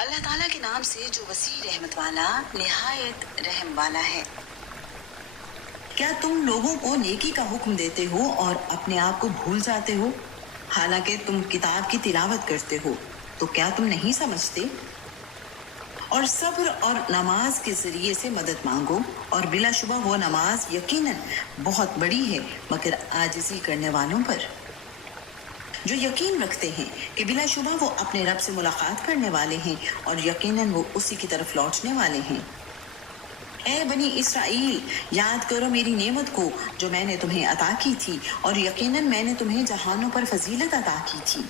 اللہ تعالیٰ کے نام سے جو وسیع رحمت والا نہایت رحم والا ہے۔ کیا تم لوگوں کو نیکی کا حکم دیتے ہو اور اپنے آپ کو بھول جاتے ہو؟ حالانکہ تم کتاب کی تلاوت کرتے ہو تو کیا تم نہیں سمجھتے؟ اور صبر اور نماز کے ذریعے سے مدد مانگو، اور بلا شبہ وہ نماز یقیناً بہت بڑی ہے مگر عاجزی کرنے والوں پر۔ جو یقین رکھتے ہیں کہ بلا شبہ وہ اپنے رب سے ملاقات کرنے والے ہیں اور یقیناً وہ اسی کی طرف لوٹنے والے ہیں۔ اے بنی اسرائیل، یاد کرو میری نعمت کو جو میں نے تمہیں عطا کی تھی، اور یقیناً میں نے تمہیں جہانوں پر فضیلت عطا کی تھی۔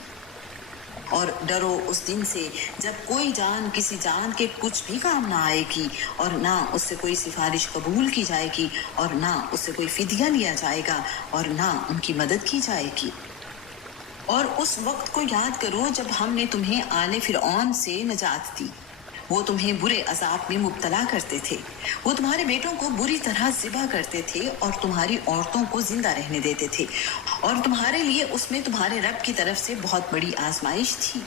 اور ڈرو اس دن سے جب کوئی جان کسی جان کے کچھ بھی کام نہ آئے گی، اور نہ اس سے کوئی سفارش قبول کی جائے گی، اور نہ اس سے کوئی فدیہ لیا جائے گا، اور نہ ان کی مدد کی جائے گی۔ اور اس وقت کو یاد کرو جب ہم نے تمہیں آل فرعون سے نجات دی۔ وہ تمہیں برے عذاب میں مبتلا کرتے تھے، وہ تمہارے بیٹوں کو بری طرح ذبح کرتے تھے اور تمہاری عورتوں کو زندہ رہنے دیتے تھے، اور تمہارے لیے اس میں تمہارے رب کی طرف سے بہت بڑی آزمائش تھی۔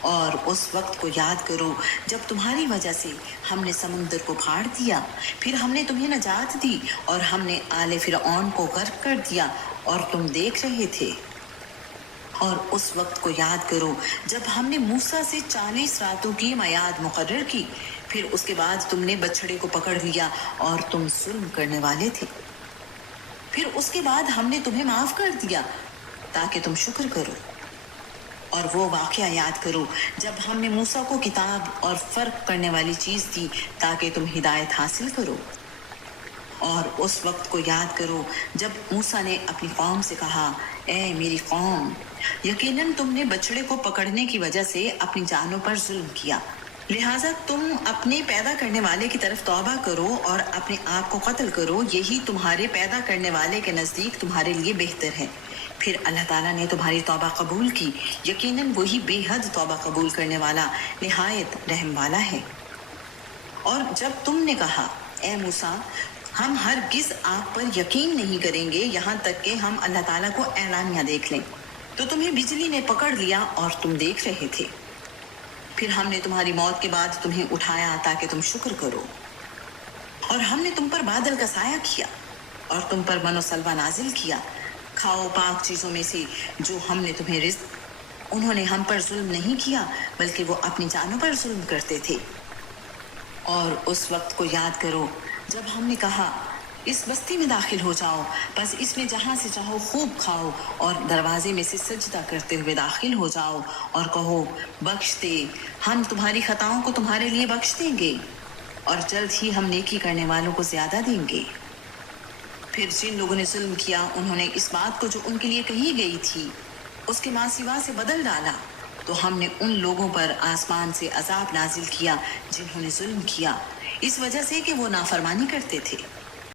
اور اس وقت کو یاد کرو جب تمہاری وجہ سے ہم نے سمندر کو پھاڑ دیا، پھر ہم نے تمہیں نجات دی اور ہم نے آل فرعون کو غرق کر دیا اور تم دیکھ رہے تھے۔ اور اس وقت کو یاد کرو جب ہم نے موسیٰ سے 40 راتوں کی میعاد مقرر کی، پھر اس کے بعد تم نے بچھڑے کو پکڑ لیا اور تم ظلم کرنے والے تھے۔ پھر اس کے بعد ہم نے تمہیں معاف کر دیا تاکہ تم شکر کرو۔ اور وہ واقعہ یاد کرو جب ہم نے موسیٰ کو کتاب اور فرق کرنے والی چیز دی تاکہ تم ہدایت حاصل کرو۔ اور اس وقت کو یاد کرو جب موسیٰ نے اپنی قوم سے کہا، اے میری قوم، یقیناً تم نے بچڑے کو پکڑنے کی وجہ سے اپنی جانوں پر ظلم کیا، لہٰذا تم اپنے پیدا کرنے والے کی طرف توبہ کرو اور اپنے آپ کو قتل کرو، یہی تمہارے پیدا کرنے والے کے نزدیک تمہارے لیے بہتر ہے۔ پھر اللہ تعالیٰ نے تمہاری توبہ قبول کی، یقیناً وہی بے حد توبہ قبول کرنے والا نہایت رحم والا ہے۔ اور جب تم نے کہا، اے موسیٰ، ہم ہرگز آپ پر یقین نہیں کریں گے یہاں تک کہ ہم اللہ تعالیٰ کو اعلانیہ دیکھ لیں، تو تمہیں بجلی نے پکڑ لیا اور تم دیکھ رہے تھے۔ پھر ہم نے تمہاری موت کے بعد تمہیں اٹھایا تاکہ تم شکر کرو۔ اور ہم نے تم پر بادل کا سایہ کیا اور تم پر من و سلوہ نازل کیا، کھاؤ پاک چیزوں میں سے جو ہم نے تمہیں رزق۔ انہوں نے ہم پر ظلم نہیں کیا بلکہ وہ اپنی جانوں پر ظلم کرتے تھے۔ اور اس وقت کو یاد کرو جب ہم نے کہا، اس بستی میں داخل ہو جاؤ، بس اس میں جہاں سے چاہو خوب کھاؤ، اور دروازے میں سے سجدہ کرتے ہوئے داخل ہو جاؤ اور کہو، بخش دے، ہم تمہاری خطاؤں کو تمہارے لیے بخش دیں گے، اور جلد ہی ہم نیکی کرنے والوں کو زیادہ دیں گے۔ پھر جن لوگوں نے ظلم کیا انہوں نے اس بات کو جو ان کے لیے کہی گئی تھی اس کے ماں سوا سے بدل ڈالا، تو ہم نے ان لوگوں پر آسمان سے عذاب نازل کیا جنہوں نے ظلم کیا، اس وجہ سے کہ وہ نافرمانی کرتے تھے۔